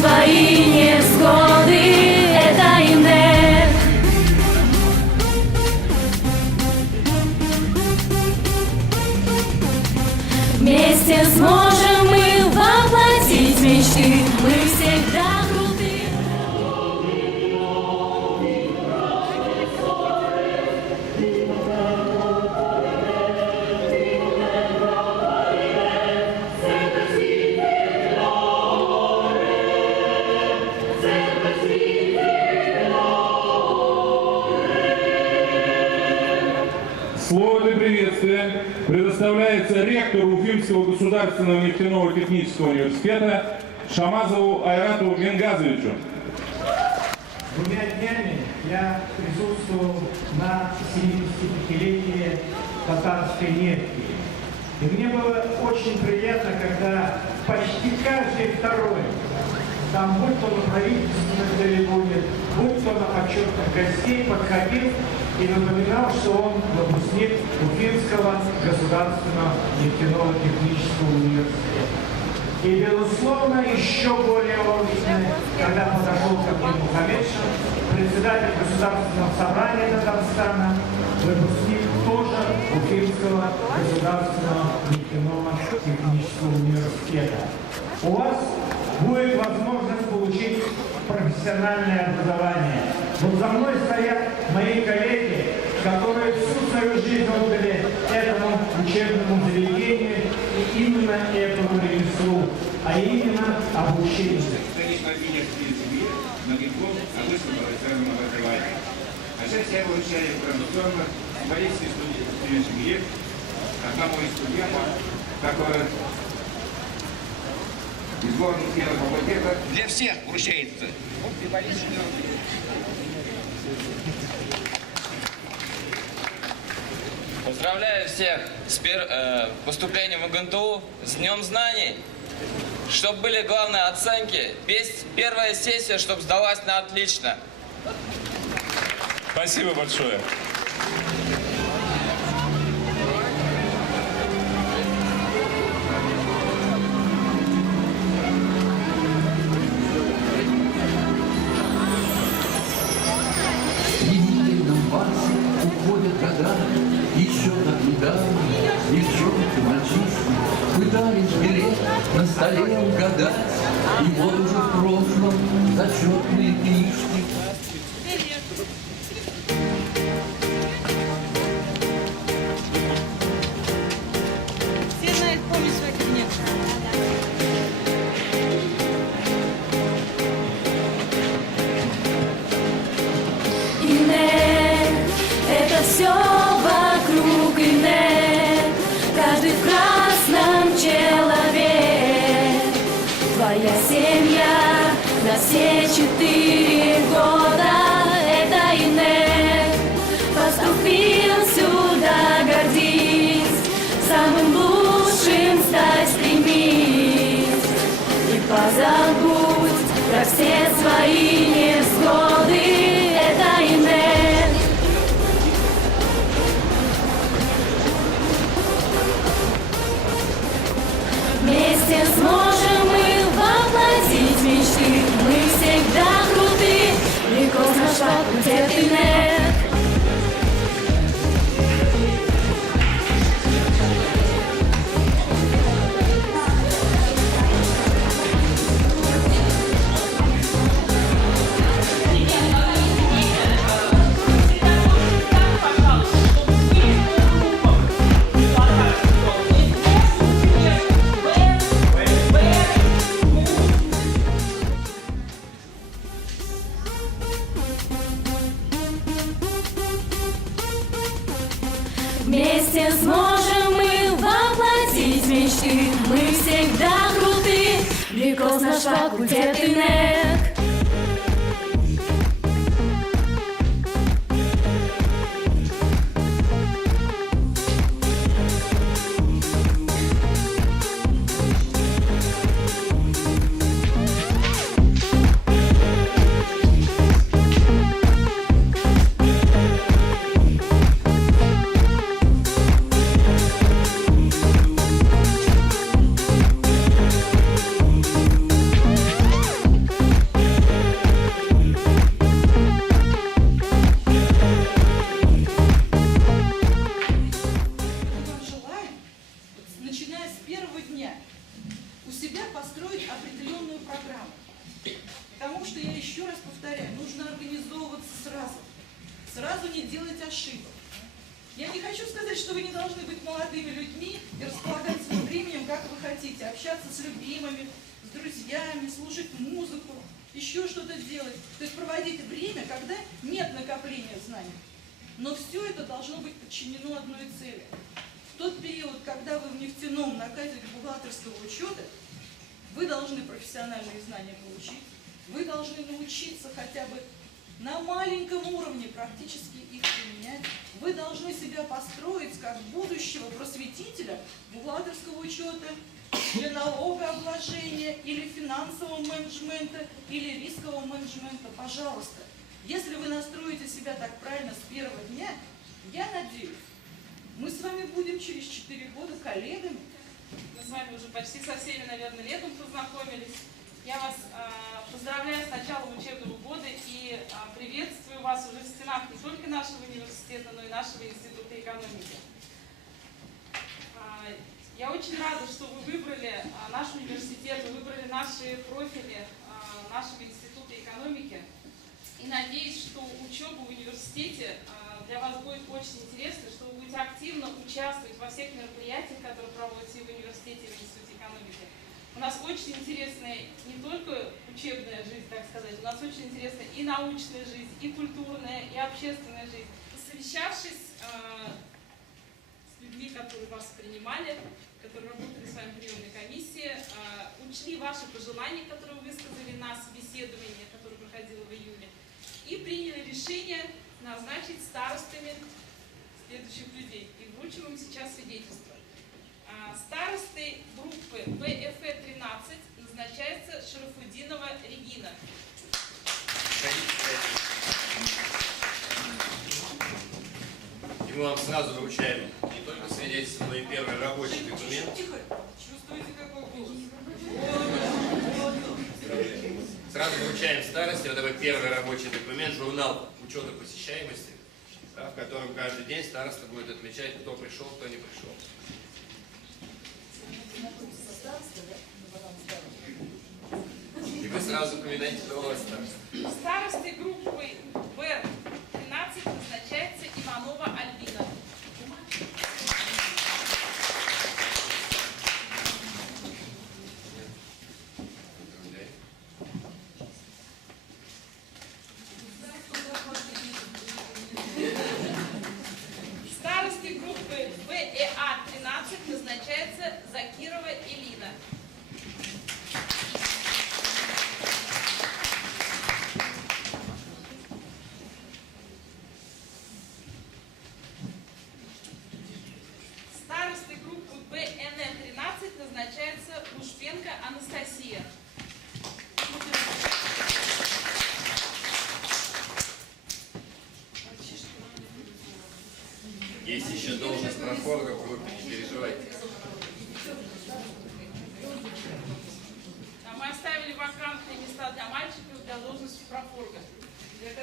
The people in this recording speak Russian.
свои невзгоды. Это ИНЕК. Вместе сможем мы воплотить мечты. Мы всегда предоставляется ректору Уфимского государственного нефтяного технического университета Шамазову Айрату Мингазовичу. Двумя днями я присутствовал на 75-летии татарской нефти. И мне было очень приятно, когда почти каждый второй, там будь то на правительственной трибуне, будь то на почетных гостей, подходил и напоминал, что он выпускник Уфимского государственного нефтяного технического университета. И, безусловно, еще более логично, когда подошел ко мне Мухаммедшин, председатель Государственного собрания Татарстана, выпускник тоже Уфимского государственного нефтяного технического университета. У вас будет возможность получить профессиональное образование. Вот за мной стоят мои коллеги, которые всю свою жизнь отдали этому учебному заведению и именно этому ремеслу, а именно обучению. конечно, обменяться семье, на диплом о высшем профессиональном образовании. А сейчас я вручаю традиционно символический студенческий билет одному из студентов, который первого для всех вручается. Поздравляю всех с пер- э, поступлением в ГНТУ, с Днем Знаний. Чтобы были главные оценки. Весь первая сессия, чтобы сдалась на отлично. Спасибо большое. На столе угадать, и вот уже в прошлом зачетные книжки. Четыре наш Вместе сможем мы воплотить мечты, мы всегда круты, Because наш факультет ИНЕК. начиная сразу. Сразу не делать ошибок. Я не хочу сказать, что вы не должны быть молодыми людьми и располагать своим временем, как вы хотите, общаться с любимыми, с друзьями, слушать музыку, еще что-то делать. То есть проводить время, когда нет накопления знаний. Но все это должно быть подчинено одной цели. В тот период, когда вы в нефтяном наказе бухгалтерского учета, вы должны профессиональные знания получить, вы должны научиться хотя бы на маленьком уровне практически их применять. Вы должны себя построить как будущего просветителя бухгалтерского учета, или налогообложения, или финансового менеджмента, или рискового менеджмента. Пожалуйста, если вы настроите себя так правильно с первого дня, я надеюсь, мы с вами будем через 4 года коллегами. Мы с вами уже почти со всеми, наверное, летом познакомились. Я вас а, поздравляю с началом учебного года и а, приветствую вас уже в стенах не только нашего университета, но и нашего института экономики. А, я очень рада, что вы выбрали а, наш университет, вы выбрали наши профили а, нашего института экономики. И надеюсь, что учеба в университете а, для вас будет очень интересной, что вы будете активно участвовать во всех мероприятиях, которые проводятся и в университете, и в институте экономики. У нас очень интересная не только учебная жизнь, так сказать, у нас очень интересная и научная жизнь, и культурная, и общественная жизнь. Совещавшись а, с людьми, которые вас принимали, которые работали с вами в приемной комиссии, а, учли ваши пожелания, которые вы высказали на собеседовании, которое проходило в июне, и приняли решение назначить старостами следующих людей. И вручим им сейчас свидетельство. А, Старостой группы БФЭ-13 назначается Шарафудинова Регина. И мы вам сразу вручаем не только свидетельство, но и первый рабочий документ. Тихо, чувствуете, какой голос? Сразу вручаем старости, вот это первый рабочий документ, журнал учета посещаемости, да, в котором каждый день староста будет отмечать, кто пришел, кто не пришел. И вы сразу упоминаете, кто у вас староста. Старостой группы Есть еще должность профорга, вы не переживайте. А мы оставили вакантные места для мальчиков для должности профорга. Это